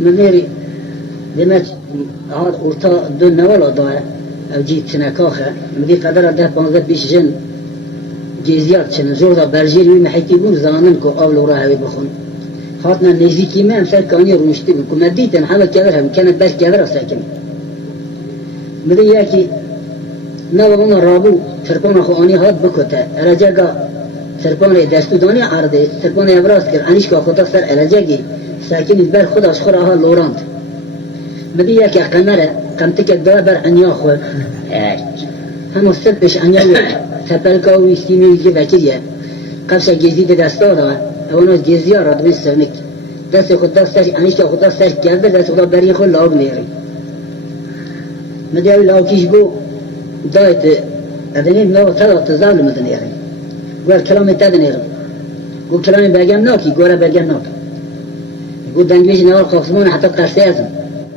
منيري دمت هاد أورتا دون نوالا داي أو جيت سنكاخة مدي قدر ده 15-20 جن جزيات شن زورا برجير وي محيتي بون زانن كو أولو راهي بخون خاطنا نزيكي ما أمثال كاني روشتي بكم مديتن حمل كذرها كانت بس كذرها ساكن مدي ياكي نوالا رابو سرپان خو آني هاد بكوتا رجاقا سرپان دستو داني عرضي سرپان ابراز كر انيش كا خطا سر رجاقي ساكن بر خداش خراها لوراند مدي ياكي قمرة قمتك الدابر عنيا خو هم السبش عنيا سبلكا ويستيمي يجي بكيا قفشة جزيدة دستادا اونا جزيا راد بسرنك دست خطا سر انيش كا خطا سر كذا دست خطا بري خو لاغ نيري مدي لاغ كيش بو دايت أدنين لو ثلاث تزال مدنيري قال كلامي تدنيري قال كلامي بيجام ناكي قال بيجام ناك يقول دنجبيجي نوال خصمون حتى قرسيازم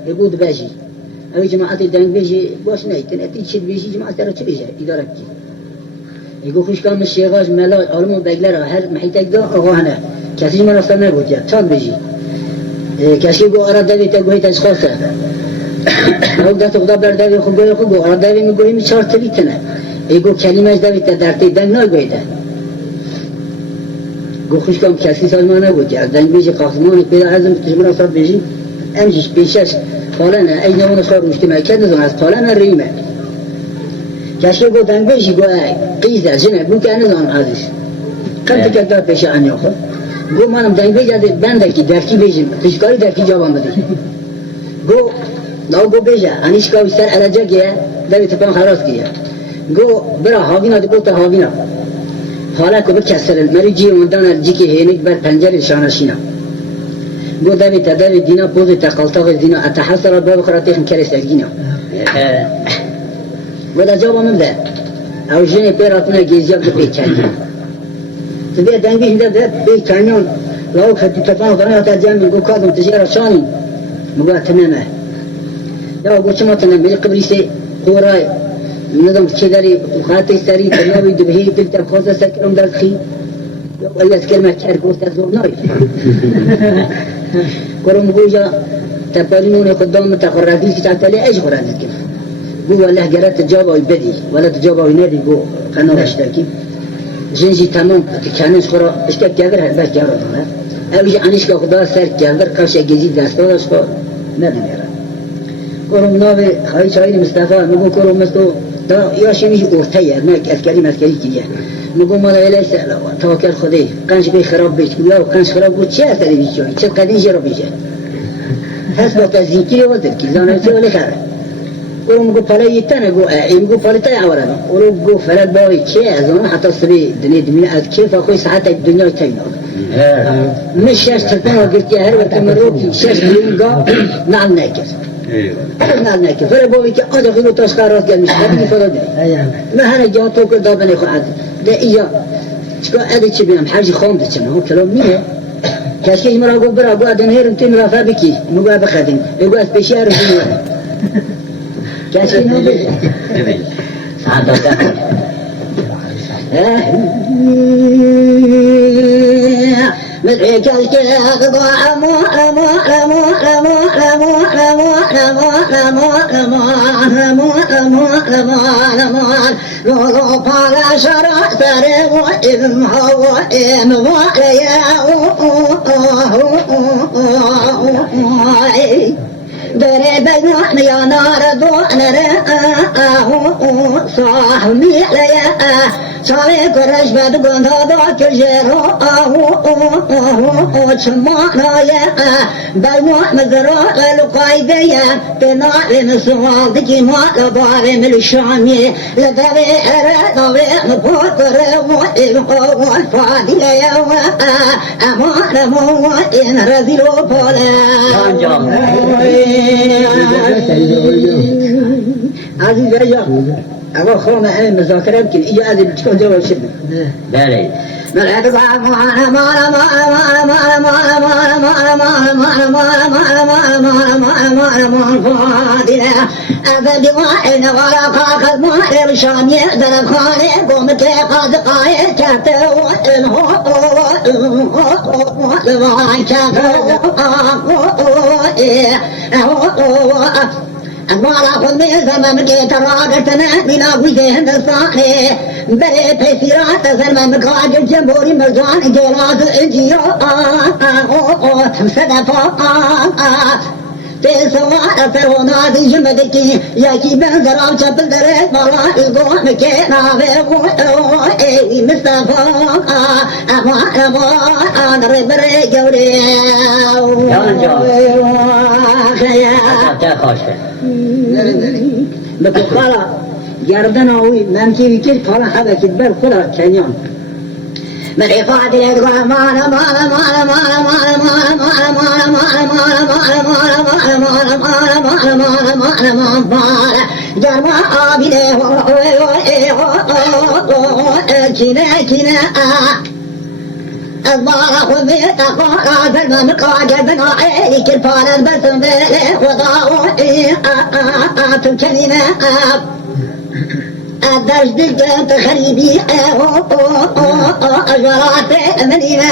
يقول باجي أي جماعة دنجبيجي باش نايتن أتي تشد بيجي جماعة ترى تشيجا إدارة كي يقول خوش كام الشيخاج ملاج علمو بيجلر هل محيتك ده أغاهنا كاسيج مرة صار نقول يا تشاد بيجي كاشي قو أراد دبي تقولي تشخاصه أو ده تقدر برداوي خو أراداوي میگویی میچار تلیتنه ایگو کلمهش داوی تا درتی دنگ نگویده گو خوش کام کسی سازمان نبود که از دنگ بیجی قاسمانی پیدا ازم تجمعنا صاد بیجی امجیش پیشش قالنه ای نمون صار روشتی مرکز نزون از قالنه ریمه کسی گو دنگ بیجی گو ای قیزه جنه گو که نزون عزیز قبل تکدار پیش انیا خود گو منم دنگ بیجی بنده که درکی بیجیم پیشکاری درکی جوان بدی گو لو گو بیجه انیش کاوی سر علاجه گیه دوی تپان خلاص گیه گو برا هاوینا دی گوتا هاوینا حالا کو بکسر مری جی وندان جی که هینک بر پنجره شانشینا گو دوی تدوی دینا پوزی تقلطاق دینا اتحسر باب خراتیخ مکری سرگینا ودا جواب من ده او جنی پیراتنا گیزیاب دو پیکنی تبیه دنگیش ده بی کنیون لو خطی تپان خرانه تا جمعی گو کادم تجیره شانی مگو تمامه يا قوتشمات أنا من قبريسي قوراي نظام كذاري وخاتي سري تناوي دبهي تلتا بخوصة سكرم دارخي ولا كلمة كاركوس تزور ناي كرم قوجا تبالينون قدام تخرجي في تعتلي إيش خرجت كيف قو والله جرت تجاوب يبدي ولا تجاوب ينادي قو خنا رشتاكي جنسي تمام كانش خرا إيش كذا هذا كذا أوجي عنيش كخدا سر كذا كاش جديد دستور أشكو ما بنيرا كروم ناوي خاي شايل مصطفى نقول كروم مستو دا يا شيء مش أورتيا ما أذكري كذا نقول ما لا ليس توكل خدي كانش بي خراب بيت كلا وكانش خراب قلت شيء أثري بيجي شيء قديم جرب بيجي حسب تزيكي وذكر زانا شو ولا خير كروم نقول فلا يتنا نقول فلا تيا ورانا ونقول فلا باوي شيء زانا حتى صبي دنيا دمية كيف أخوي ساعات الدنيا تينا مش شاش تلفون قلت يا هرب كمروكي شاش بلونجا نعم ناكر نعم ناكر فلا باوي كي أدخل وتشكارات قال مش هذي فرادي ما هنا جاتو كل دابني خاد ده إياه شكو هذا شيء بينام حاجة خام ده كنا هو كلام مية كاشي مرا قو برا قو أدنى هيرم تين رافع بكي نقول بخدين يقول أسبيشير فيه كاشي نقول هذا مدعيك الكيخ ضاع لولو فالا شرع سرم وإذن هو إن وعليا درب النحن يا نار دون رأه صاحبي ليا شارك الرجبة قند ذاك الجراء شمعنا يا بالموح مزراء القايدية تنعلم السؤال دكي ما لبعلم الشامي لدبي أرد مبكر وإبقى فادي يا أمان موئن رزيلو فلا عزيز يا أبغى خلنا أنا مذاكرة يمكن إياه هذه بتكون جواب شدة. بلى. ملعب أبدي وعين ولا قاقل معرب شام يقدر خالي قومت قاد قايد كاتو أقوال أخذ بزمن كيت راقتنا من أقوي هندساني بري بسيرات زلمة مقاجر جمهوري مرجان جيرات إنجيو صدفا بسوار فرونات جمدكي يكي بنزرام شبل درس بالا القوم كينا بيقو مصطفى أمان ربري جوري بكو خالا گردن آوی ممکی ویکر خالا حبا کد بر خلا کنیان من إفادة الأدواء مالا مالا مالا مالا مالا مالا مالا مالا مالا مالا مالا مالا مالا مالا مالا مالا مالا مالا جرما آبينه كنا كنا أصبار خذ تقارا فالما مقاجر بنا عينك الفانا البسم بله وضاوئي تمكننا أدرج دلت تخريبي أجرات منينا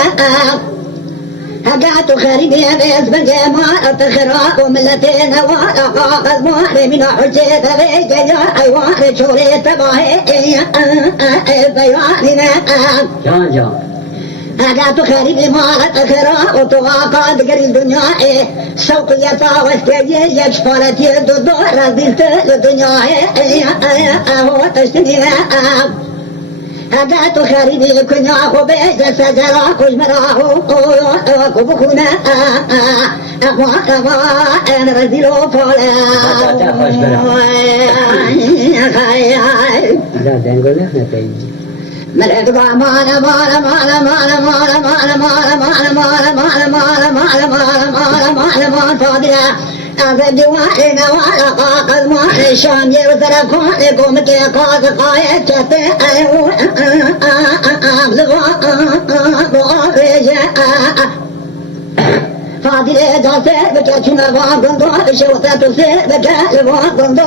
هقعت خريبي بس بجمال تخرا وملتين وارقا الموحر من حجيت بيك يا حيوان شوري تباهي بيواننا جان جان هقعت خريبي مالت تخرا وتواقع دقري الدنيا شوقية واستيجي يشفالتي الدور رزلت الدنيا وتشتني هقعت خريبي كنيا خبيج سجرا كجمرا كبكونا أنا رزيلو فولا لا دنگو نخنا تاين ملك مالا مالا مالا مالا مالا مالا مالا مالا مالا مالا مالا مالا مالا مالا مالا مالا فاضلة أزد وعينا وعلقاق الماء الشام يرزركم لكم كي قاض قاية شتى فاضلة جاسر بكاتشنا واقندو شوطة تسير بكال واقندو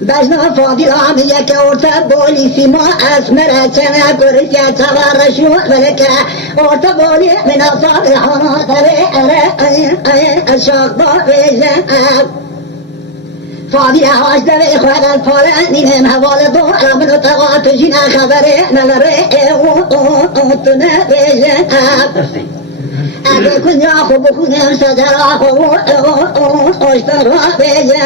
بجنا فاضلة ميك ورطة بوليسي ما أسمر أتنا كرسيا تبار شو ملكة ورطة بولي من أصابع حنا تري الشاق بارجة فاضلة عجدة بإخوان الفالان نينهم هوال دورا من طغات جنا خبري نغري وطنا بيجة أبي كن ياخو بكون سجراخو واشترى بيجة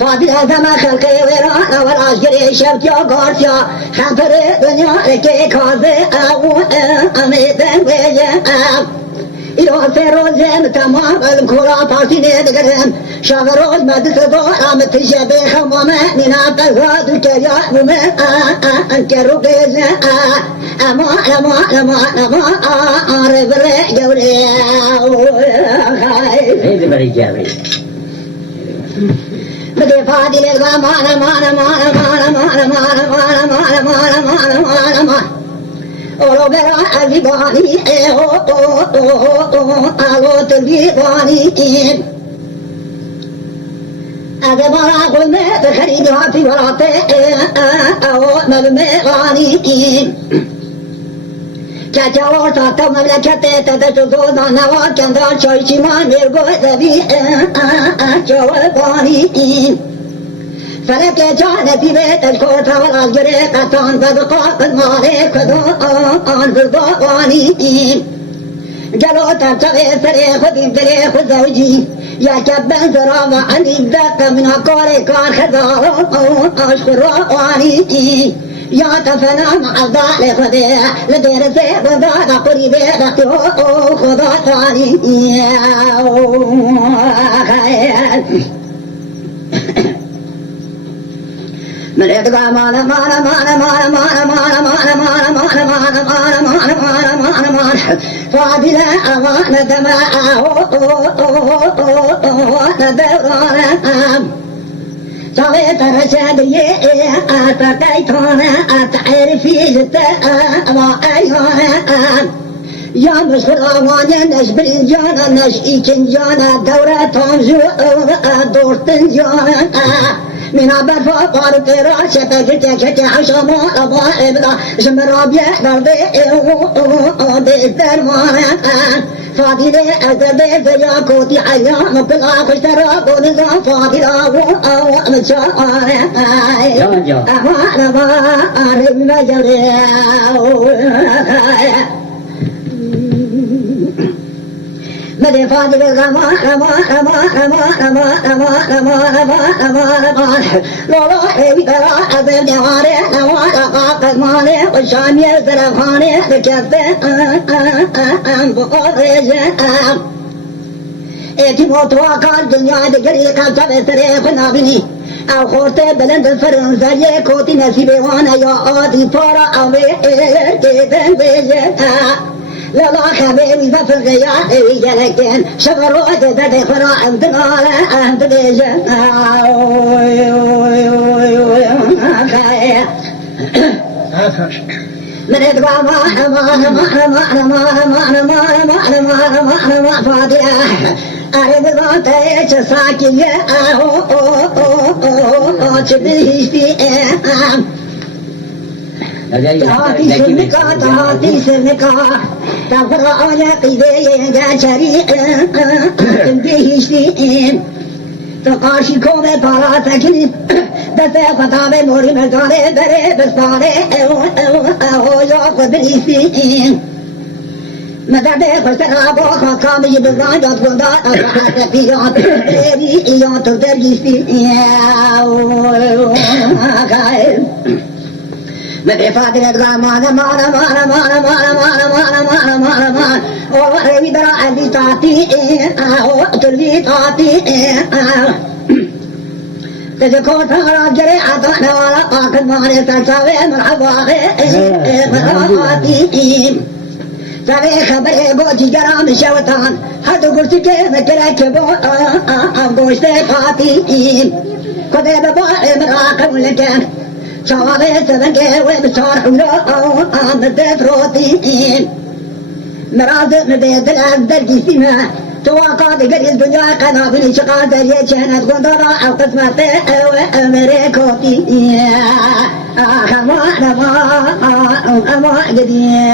فاضلة زما خلقي ورانا والعشقري شبكي وقارسيا خنفر دنيا لكي كازي أميدن ويجي إلو فيروزين تمام الكورا بارتيني دقرم شغروز مدس دورا متشبه خمومة نينا قلقات الكريا ومن انكرو بيزي أما عارف ري جوري هيدي بري جابري بدي فادي للغا مالا مالا مالا مالا مالا مالا مالا مالا مالا مالا مالا مالا ولو برا أزيباني ألو تلبيباني أزيبانا قلنا تخريدي هاتي وراتي أو ملمغاني كاتور تاتو مملكتي تدشوزونا نوار كندار شويشي ما نيرغو ذبي جوالباني فلك جانتي بيت الكوتا والعجري قطان بدقاق المالي كدوان بالضواني جلو تبتغي سري خذي بري خذ زوجي يا كبن زرابة عني الدقة من هكوري كان خزارو أشكر واني يا تفنى مع الضال خذي لدير زيب وضاد قريبي دقيو خذا تاني من إدقى مالا مالا مالا مالا مالا مالا مالا مالا مالا مالا مالا مالا مالا مالا مالا فاضلة أمانة دماء ندورنا صغيت رشادية أتقيتنا أتعرفي جتا ما أيونا يا مشغل أواني نشبر إنجانا نشئي كنجانا دورة تنجو دور تنجانا من عبر فقار ترى شتى حشام أبا إبدا شمرابيا درد الدرمان فاضلة أزداد يا كوتي حيام بلا خشترا بونزا فاضلة ومشاعر أمان ما جري مدي فاضل الغما لولا حبي ترى أبن جواري نوارا قاقد مالي والشام يزرفاني لكفة بقريجة إيتي موتوا كان دنيا دقري كان تبسري فنابني أو خورتي بلند الفرنسية كوتي نسيبي وانا يا آدي فارا أوي تيدن بيجة لا خبيري في الغياء يلكن شغروا جدد خراء انتقال انتقاجة من ادقى ما فاضية أريد ذاتي تساكية تبهيش في تعطي سمكا تفرع يقيدي جا شريق تنبيه شتين تقاشي كومي باراتكني دفع فتابي موري مزاري بري بساري او يوق بليسين مدد خسرابو خاكامي بزان جات قندار أصحات فيات بري إيات درجيسين مدري فاضل ادغام مانا وغيري درا عندي تعطي تلوي تعطي تذكر تغرب جري عطانا ولا قاكد ماني تساوي مرحبا مرحباتي سوي خبري بوجي جرام شوطان هدو قرسي كيف كراكبو قوشتي فاتي كده بباقي مراقب لكن شوالي سبنكي وبشار حلو بديت روتين مراد مديت الأزدر جسيمة تواقع دقل الدنيا قنابل شقا دريا شهنت قندرا أو قسمتي أمريكوتي أما قديا